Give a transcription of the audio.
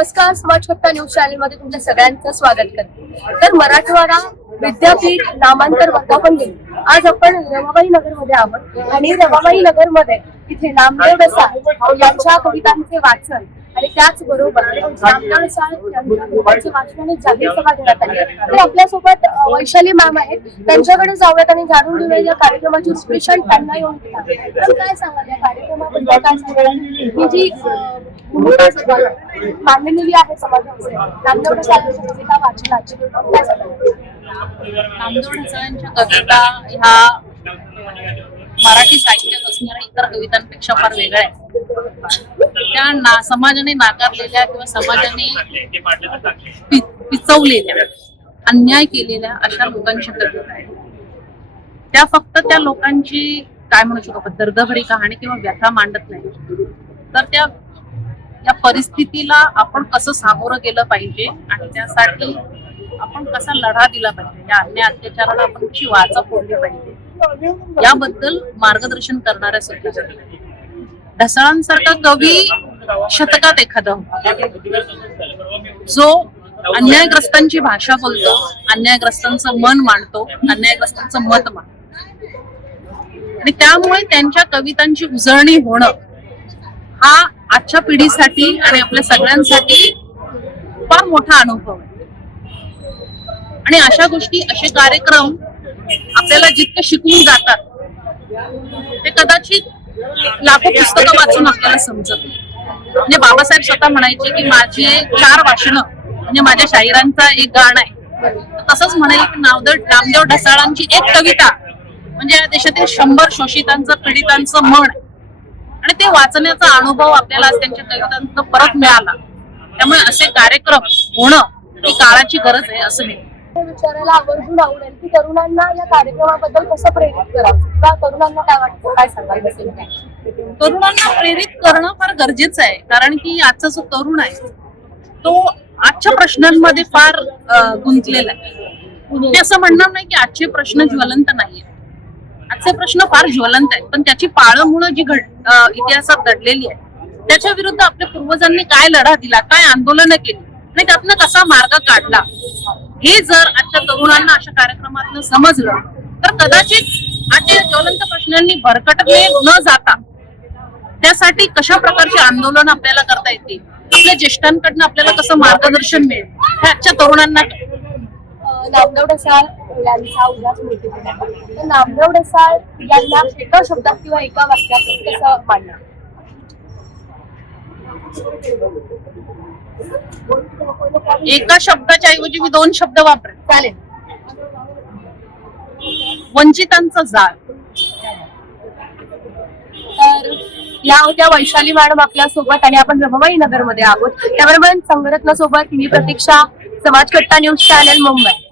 नमस्कार समाजकट्टा न्यूज चॅनलमध्ये तुमच्या सगळ्यांचं स्वागत करते. तर मराठवाडा विद्यापीठ नामांतर वर्धापन दिन. आज आपण रमाबाई नगरमध्ये आहोत आणि रमाबाई नगरमध्ये इथे नामदेव डसाळ यांच्या कवितांचे वाचन आणि त्याचबरोबर नामदेव डसाळ यांच्या कवितांचे वाचन आणि जाहीर सभा घेण्यात आली. तर आपल्यासोबत वैशाली मॅम आहेत. त्यांच्याकडे जाऊयात आणि जाणून घेऊया या कार्यक्रमाची स्पेशल त्यांना येऊन तर काय सांगाल या कार्यक्रमाबद्दल? काय सांगाल? ही जी मांडलेली आहे समाजामध्ये. कविता वाचनाची. काय कविता ह्या मराठी साहित्यात असणाऱ्या इतर कवितांपेक्षा फार वेगळ्या आहेत. त्या ना समाजाने नाकारलेल्या किंवा समाजाने पिचवलेल्या अन्याय केलेल्या अशा लोकांची कविता आहेत त्या फक्त त्या लोकांची काय म्हणू शकतो दर्दभरी कहाणी किंवा व्यथा मांडत नाही. तर त्या या परिस्थितीला आपण कसं सामोरं गेलं पाहिजे आणि त्यासाठी आपण कसा लढा दिला पाहिजे? या अन्याय अत्याचाराला आपण कशी वाचा फोडली पाहिजे? याबद्दल मार्गदर्शन करणाऱ्या सुद्धा ढसाळांसारखा कवी शतकात एखादा होता. जो अन्यायग्रस्तांची भाषा बोलतो अन्यायग्रस्तांचं मन मांडतो अन्यायग्रस्तांचं मत मांडतो. आणि त्यामुळे त्यांच्या कवितांची उजळणी होणं हा आजच्या पिढीसाठी आणि आपल्या सगळ्यांसाठी फार मोठा अनुभव आहे. आणि अशा गोष्टी असे कार्यक्रम आपल्याला जितके शिकवून जातात ते कदाचित लाखो पुस्तकं वाचून आपल्याला समजत म्हणजे बाबासाहेब स्वतः म्हणायचे की माझे चार वाचणं म्हणजे माझ्या शाहिरांचा एक गाणं आहे. तसंच म्हणेल की नामदेव नामदेव ढसाळांची एक कविता म्हणजे या देशातील शंभर शोषितांचं पीडितांचं मन आहे. आणि ते वाचण्याचा अनुभव आपल्याला त्यांच्या कवितांतून परत मिळाला. त्यामुळे असे कार्यक्रम होणं ही काळाची गरज आहे असं मी विचारायला आवर्जून आवडेल की तरुणांना या कार्यक्रमाबद्दल कसं प्रेरित करावं किंवा तरुणांना काय वाटतं? काय तरुणांना प्रेरित करणं फार गरजेचं आहे कारण की आजचा जो तरुण आहे तो आजच्या प्रश्नांमध्ये फार गुंतलेला आहे. मी असं म्हणणार नाही की आजचे प्रश्न ज्वलंत नाहीये आजचे प्रश्न फार ज्वलंत आहेत पण त्याची पाळंमुळं जी घड इतिहासात दडलेली आहे त्याच्या विरुद्ध आपल्या पूर्वजांनी काय लढा दिला काय आंदोलनं केली आणि त्यातनं कसा मार्ग काढला हे जर आजच्या तरुणांना अशा कार्यक्रमातनं समजलं तर कदाचित आजच्या ज्वलंत प्रश्नांनी भरकटले न जाता त्यासाठी कशा प्रकारचे आंदोलन आपल्याला करता येतील आपल्या ज्येष्ठांकडनं आपल्याला कसं मार्गदर्शन मिळेल हे आजच्या तरुणांना कळेल. अं, यांचा उल्हास मिळते तर नामदेव ढसाळ यांना एका शब्दात किंवा एका वाक्यात कसं मांडणार? एका शब्दाच्या ऐवजी मी दोन शब्द वापरेन. चालेल. वंचितांचं जाळ. तर या होत्या वैशाली मॅडम आपल्यासोबत आणि आपण रमाबाई नगरमध्ये आहोत. त्याबरोबर संघटना सोबत मी प्रतीक्षा समाजकट्टा न्यूज चॅनल मुंबई.